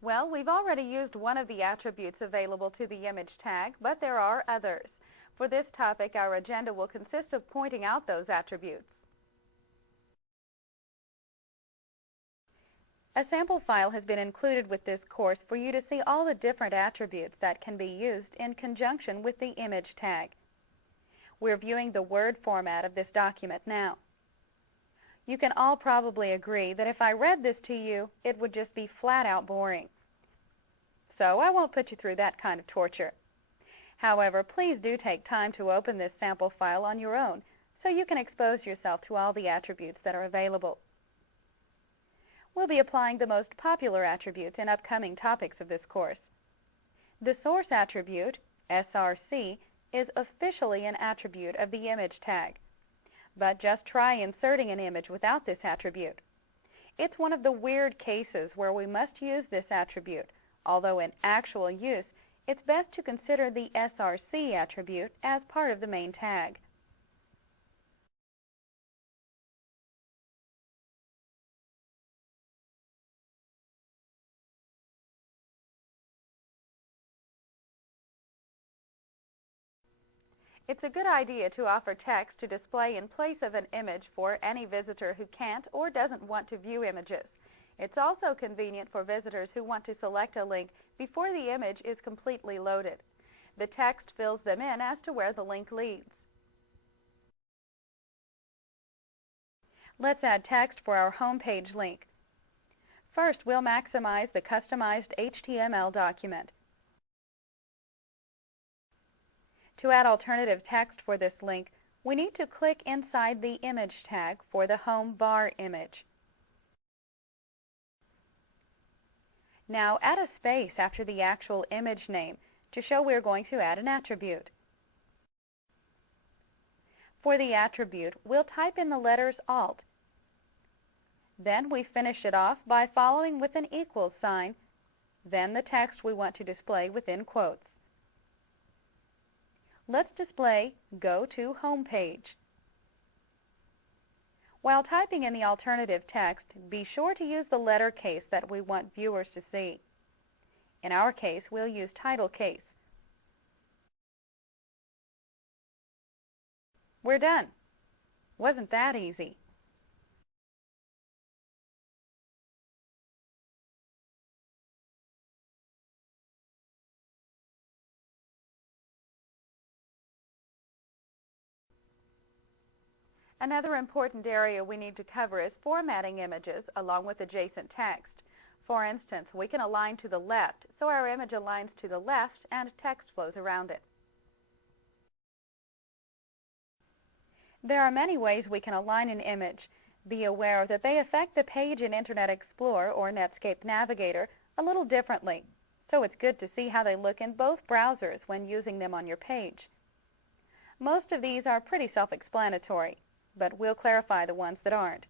Well, we've already used one of the attributes available to the image tag, but there are others. For this topic, our agenda will consist of pointing out those attributes. A sample file has been included with this course for you to see all the different attributes that can be used in conjunction with the image tag. We're viewing the Word format of this document now. You can all probably agree that if I read this to you, it would just be flat out boring. So I won't put you through that kind of torture. However, please do take time to open this sample file on your own so you can expose yourself to all the attributes that are available. We'll be applying the most popular attributes in upcoming topics of this course. The source attribute, SRC, is officially an attribute of the image tag. But just try inserting an image without this attribute. It's one of the weird cases where we must use this attribute, although in actual use, it's best to consider the SRC attribute as part of the main tag. It's a good idea to offer text to display in place of an image for any visitor who can't or doesn't want to view images. It's also convenient for visitors who want to select a link before the image is completely loaded. The text fills them in as to where the link leads. Let's add text for our home page link. First, we'll maximize the customized HTML document. To add alternative text for this link, we need to click inside the image tag for the home bar image. Now add a space after the actual image name to show we're going to add an attribute. For the attribute, we'll type in the letters Alt. Then we finish it off by following with an equals sign, then the text we want to display within quotes. Let's display Go to Home Page. While typing in the alternative text, be sure to use the letter case that we want viewers to see. In our case, we'll use title case. We're done. Wasn't that easy? Another important area we need to cover is formatting images along with adjacent text. For instance, we can align to the left, so our image aligns to the left and text flows around it. There are many ways we can align an image. Be aware that they affect the page in Internet Explorer or Netscape Navigator a little differently, so it's good to see how they look in both browsers when using them on your page. Most of these are pretty self-explanatory, but we'll clarify the ones that aren't.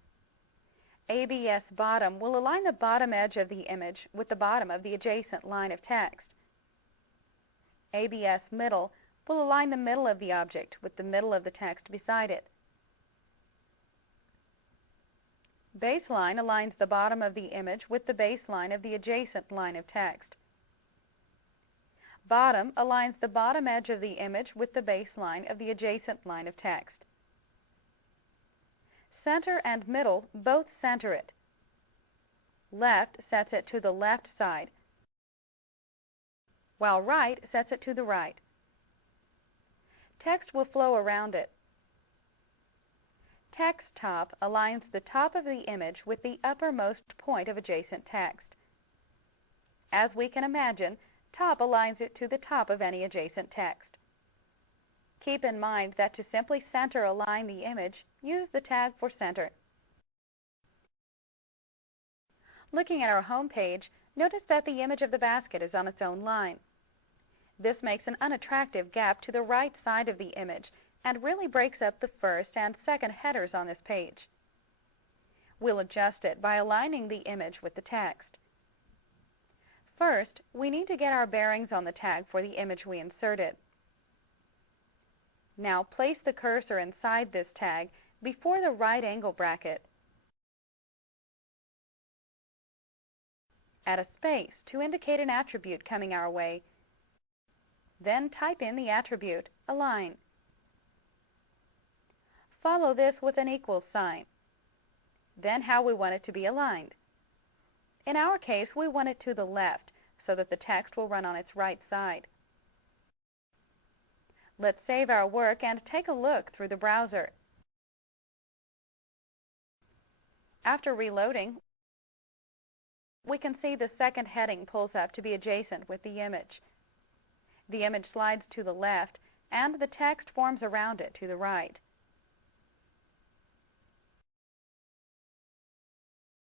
ABS bottom will align the bottom edge of the image with the bottom of the adjacent line of text. ABS middle will align the middle of the object with the middle of the text beside it. Baseline aligns the bottom of the image with the baseline of the adjacent line of text. Bottom aligns the bottom edge of the image with the baseline of the adjacent line of text. Center and middle both center it. Left sets it to the left side, while right sets it to the right. Text will flow around it. Text top aligns the top of the image with the uppermost point of adjacent text. As we can imagine, top aligns it to the top of any adjacent text. Keep in mind that to simply center align the image, use the tag for center. Looking at our home page, notice that the image of the basket is on its own line. This makes an unattractive gap to the right side of the image and really breaks up the first and second headers on this page. We'll adjust it by aligning the image with the text. First, we need to get our bearings on the tag for the image we inserted. Now place the cursor inside this tag before the right angle bracket Add a space to indicate an attribute coming our way. Then type in the attribute, align. Follow this with an equal sign. Then how we want it to be aligned. In our case, we want it to the left so that the text will run on its right side. Let's save our work and take a look through the browser. After reloading, we can see the second heading pulls up to be adjacent with the image. The image slides to the left, and the text forms around it to the right.